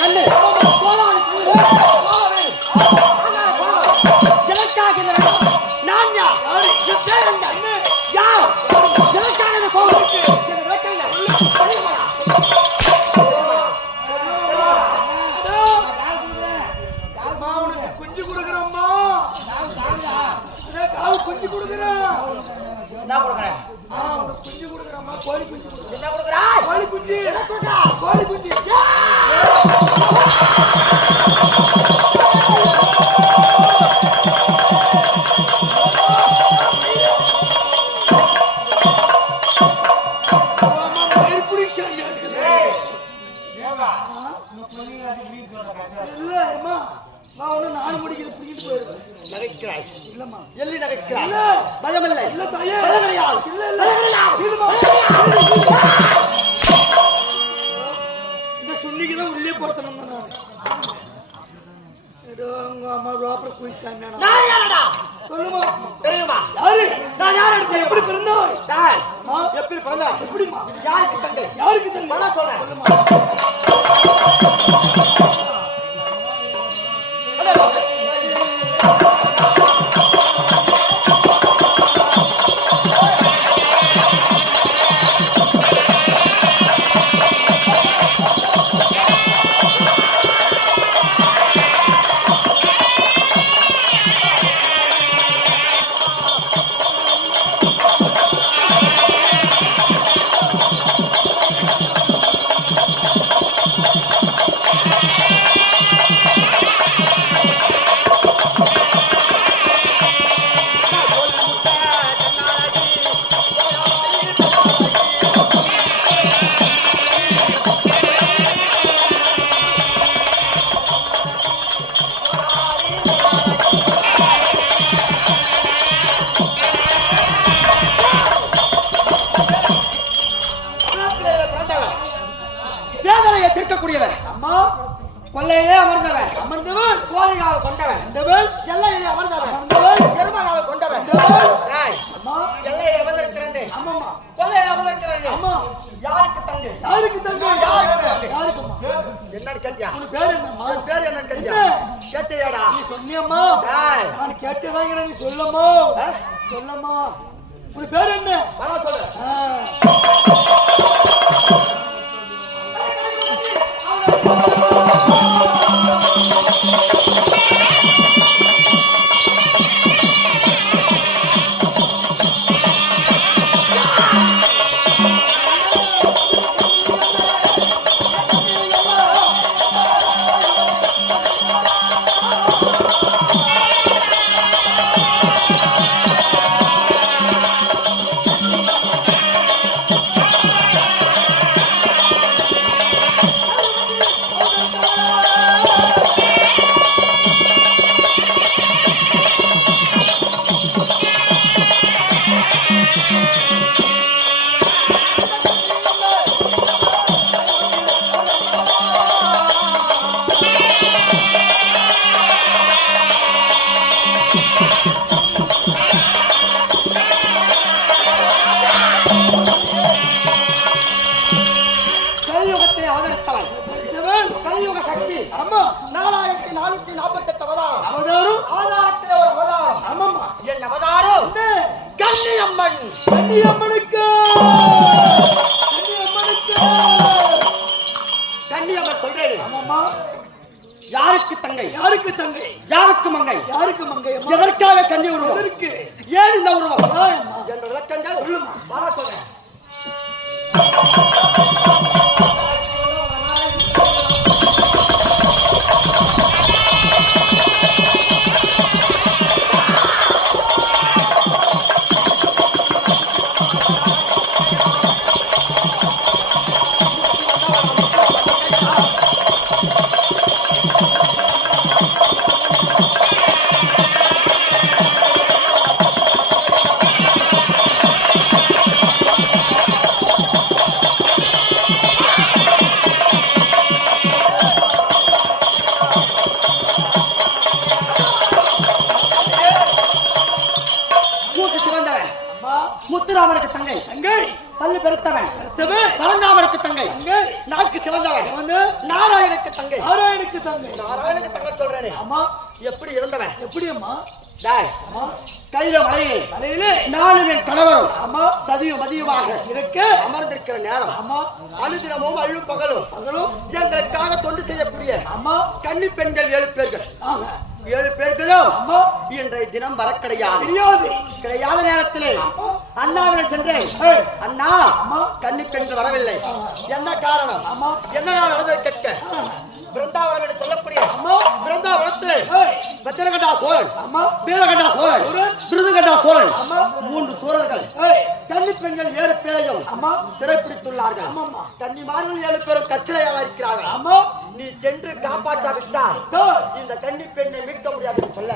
கண்ணு நான் யார் எனக்காக கோபம் குஞ்சு கொடுக்குறோம்மா குஞ்சு கொடுக்குறோம் என்ன கொடுக்குறேன் குஞ்சு கொடுக்குறோம்மா கோழி குஞ்சு என்ன கொடுக்குறா கோழி குஞ்சு கோழி குஞ்சு நானும் முடிக்கிறது புரிஞ்சுட்டு போயிருவேன் நகைக்கிறாய் இல்லம்மா எல்லி நகைக்கிறாய் இல்ல பயம் இல்லை இல்ல தாயே பயம் கிடையாது இல்ல இந்த சுன்னிக்குதான் உள்ளே போடுத்தணும் நான் உங்க அம்மா ரோப்பர் குயிச்சாங்க நான் யாரடா சொல்லுமா தெரியுமா யாரு நான் யார் எடுத்தேன் எப்படி பிறந்தோம் டாய் எப்படி பிறந்தா எப்படிமா யாருக்கு தங்கை நான் சொல்றேன் கொள்ளையிலே அமர்ந்தவன் கோழையாக கொண்டவன் எல்லையிலே அமர்ந்தவன் பெருமகாக கொண்டவன் எல்லையிலே அமர்ந்திருக்கிறேன் கொள்ளையிலே அமர்ந்திருக்கிறேன் யாருக்கு தங்கை என்னன்னு கேட்டியா உன் பேர் என்னன்னு கேட்டியா கேட்டியாடா நீ சொன்னியம்மா நான் கேட்டதாங்க நீ சொல்லம்மா உன் பேர் என்ன சொல்லு கலியுக சக்தி அம்மா 4448 அவதாரம் அவதாரத்திலே ஒரு அவதாரம் அம்மா என் அவதாரம் கன்னியம்மன் கன்னியம்மனுக்கு சொல்றேன் அம்மா யாருக்கு தங்கை யாருக்கு மங்கை எதற்காக கன்னி உருவம் ஏன் இந்த உருவம் என்ற விளக்கங்கள் சொல்லுமா வர சொல்றேன் முத்துராமனுக்கு தங்கை பல்லு பெருத்தவன் பரந்தாமனுக்கு தங்கை நாக்கு சிவந்தவன் நாராயணுக்கு தங்கை நாராயணுக்கு தங்கை சொல்றேனே அம்மா எப்படி இருந்தவன் எப்படி அம்மா கையில மலையிலே நானும் என் கணவரும் அம்மா சதியும் மதியமாக இருக்க அமர்ந்திருக்கிற நேரம் அம்மா அனுதினமும் அழு பகலும் எங்களுக்காக தொண்டு செய்யக்கூடிய அம்மா கன்னி பெண்கள் 7 பேர்கள் 7 பேர்களும் அம்மா இன்றைய தினம் வர கிடையாத நேரத்திலே அண்ணாவிடம் சென்றேன் அண்ணா அம்மா கன்னி பெண்கள் வரவில்லை என்ன காரணம் அம்மா என்ன நடந்தது கேட்க பிருந்தாவனம் என்று சொல்லக்கூடிய பிருந்தாவனத்திலே பத்திரகண்டா சோழன் வீரகண்டா சோழன் பிருதுகண்டா சோழன் 3 சோழர்கள் கன்னி பெண்கள் 7 பேரையும் சிறைப்பிடித்துள்ளார்கள் கன்னிமார்கள் 7 பேரும் கற்சிலையாக இருக்கிறார்கள் நீ சென்று காப்பாற்றாவிட்டால் இந்த கன்னி பெண்ணை மீட்க முடியாது சொல்ல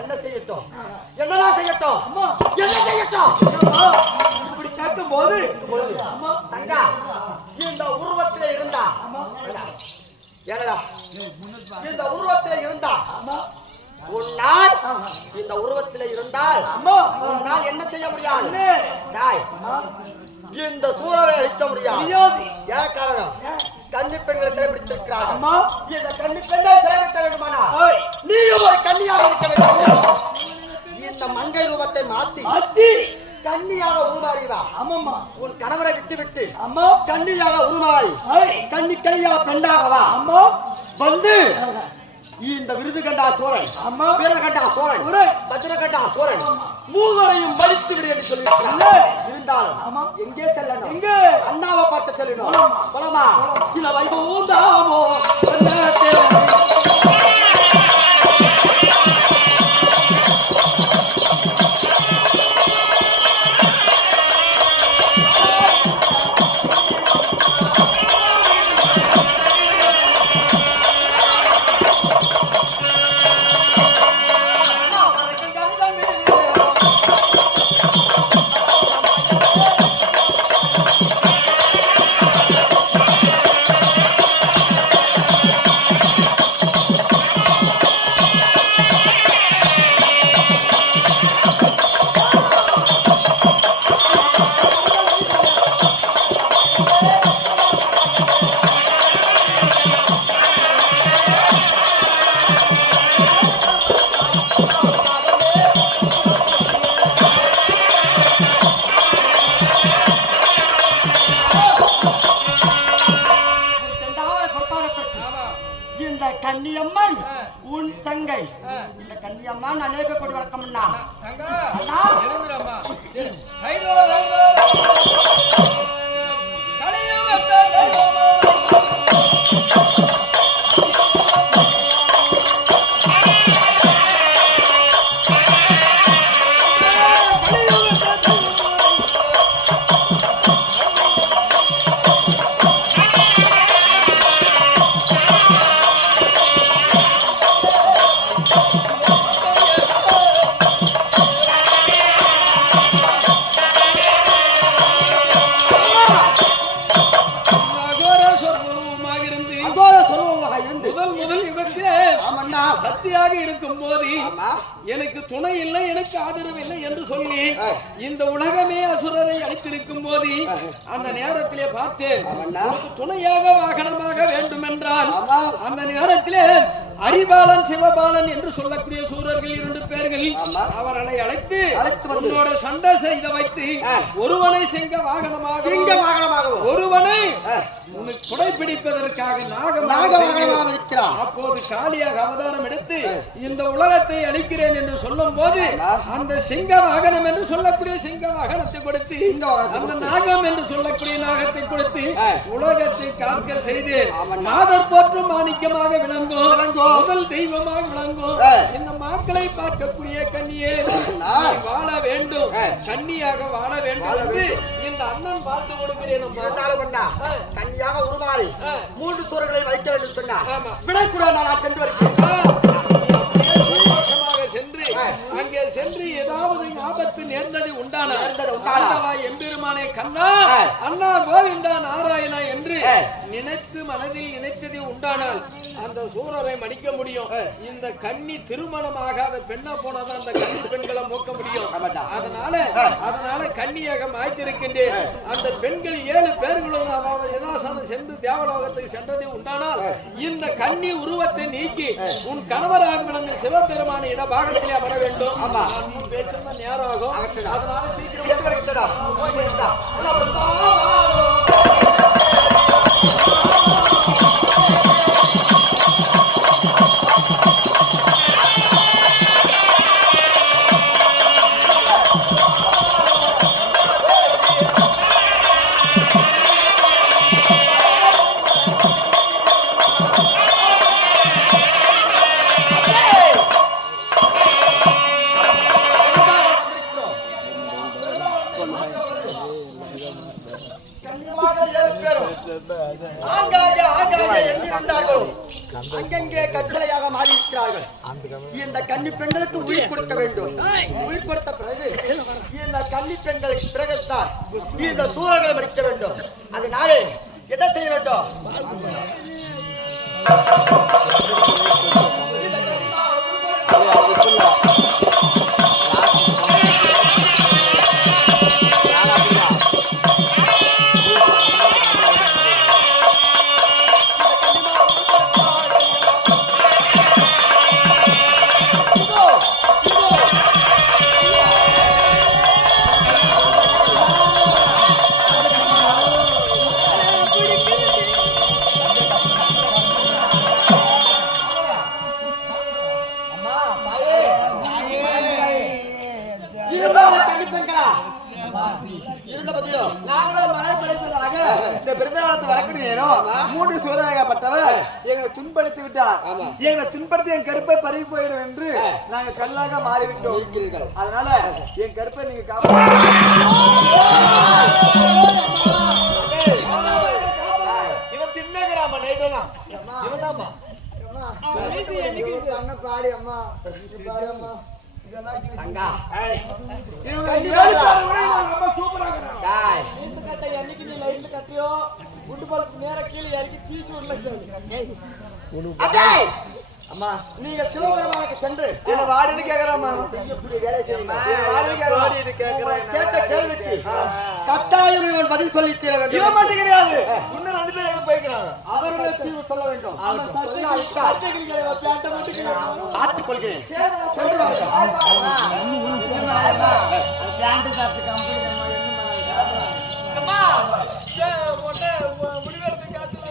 என்ன செய்யட்டும் என்னடா செய்யட்டும் என்ன செய்யட்டும் இப்படி கேட்கும் போது தங்கா இந்த உருவத்திலே இருந்தா ஏனடா இந்த உருவத்திலே இருந்தா உன்னால் இந்த உருவத்திலே இருந்தால் உன்னால் என்ன செய்ய முடியாது இந்த சூழலை அழிக்க முடியாது ஏன் காரணம் கன்னி பெண்களை சிறைப்பிடித்திருக்கிறார் இந்த கன்னி பெண்ணை சிறைப்பிடிக்க வேண்டுமானா நீயும் ஒரு கன்னியாக இருக்க வேண்டும் இந்த மங்கை ரூபத்தை மாத்தி கன்னியாக உருமாறிவா உன் கணவரை விட்டு அம்மா கன்னியாக உருமாறி கன்னிக்கலையாக பெண்ணாகவா அம்மா வந்து இந்த விருதுகண்டா சோழன் வீரகண்டா சோழன் பத்திரகண்டா சோழன் மூவரையும் வலித்து விடு என்று சொல்லியிருக்கிறார் இருந்தாலும் எங்கே செல்லணும் எங்க அண்ணாவை பார்க்க செல்லணும் பலமா இத வைபூந்தாமோ கன்னியம்மன் உன் தங்கை இந்த கன்னியம்மன் அநேக கோடி வழக்கம் இருக்கும் போது எனக்கு துணை இல்லை எனக்கு ஆதரவு இல்லை என்று சொல்லி இந்த உலகமே அசுரரை அழித்திருக்கும் போது அந்த நேரத்திலே பார்த்தேன் துணையாக வாகனமாக வேண்டும் என்றால் அந்த நேரத்திலே அரிபாலன் சிவபாலன் என்று சொல்லக்கூடிய சூரர்கள் 2 பேர்கள் அவர்களை அழைத்து உன்னோட சண்டை செய்த வைத்து ஒருவனை சிங்க வாகனமாக ஒருவனை உனக்கு துணை பிடிப்பதற்காக நாகமாக இருக்கிறார். அப்போது காளியாக அவதாரம் எடுத்து இந்த உலகத்தை அழிக்கிறேன் என்று சொல்லும் போது அந்த சிங்க வாகனம் என்று சொல்லக்கூடிய சிங்க வாகனத்தை கொடுத்து அந்த நாகம் என்று சொல்லக்கூடிய நாகத்தை கொடுத்து உலகத்தை காக்க செய்தேன். நாதர் போற்றும் மாணிக்கமாக விளங்கும் முதல் தெய்வமாக விளங்கும் இந்த மக்களை பார்க்கக்கூடிய கன்னியே வாழ வேண்டும், கன்னியாக வாழ வேண்டும் என்று இந்த அண்ணன் வாழ்ந்து கொடுக்கிறேன். கன்னியாக உருமாறி 3 தூரங்களை வைக்க வேண்டும் சொன்னார். விடக்கூடாது, நான் சென்று வருகிறேன். அங்கே சென்று ஏதாவது ஆபத்து நேர்ந்தது உண்டான எம்பெருமானே கண்ணா அண்ணா கோவிந்தா நாராயணா என்று நினைத்து மனதில் நினைத்ததை உண்டானால் அந்த சூரரை மடிக்க முடியும். இந்த கன்னி திருமணமாகாத பெண்ணா போனாதான் அந்த கன்னி பெண்களை மோக்க முடியும். அதனால கன்னியாக மாய்த்திருக்கின்றேன். அந்த பெண்கள் 7 பேர்களும் யதாசனம் சென்று தேவலோகத்துக்கு சென்றதை உண்டானால் இந்த கன்னி உருவத்தை நீக்கி உன் கணவராக விளங்கும் சிவபெருமான இடபாகத்திலே வர வேண்டும். பேசுறதா நேரம் ஆகும். அதனால சீக்கிரம் அங்கங்கே கட்டளையாக மாறி இருக்கிறார்கள். இந்த கன்னி பெண்களுக்கு உயிர் கொடுக்க வேண்டும். உயிர் கொடுத்த பிறகு இந்த கன்னி பெண்களுக்கு பிறகுதான் இந்த சூரர்களை மடிக்க வேண்டும். அதனாலே என்ன செய்ய வேண்டும்? துன்படுத்தி விட்டார். எங்களை துன்படுத்தி என் கருப்பை பறி போயிடும் என்று நாங்கள் கல்லாக மாறிவிட்டோம். அதனால என் கருப்பை நீங்க பாடி அம்மா பாரு அம்மா அம்மா நீங்க சிவபெருமானுக்கு சென்று வாடினு கேக்குறாமா வேலை கேட்ட கேள்விக்கு கட்டாயம் இவன் பதில் சொல்லி தீர வேண்டும். இவன் மட்டும் கிடையாது, இன்னும் 2 பேர் போய்க்கிறாங்க. அவர்களை தீர்வு சொல்ல வேண்டும். பார்த்துக் கொள்கிறேன். சென்று முடிவெடுத்து காய்ச்சல்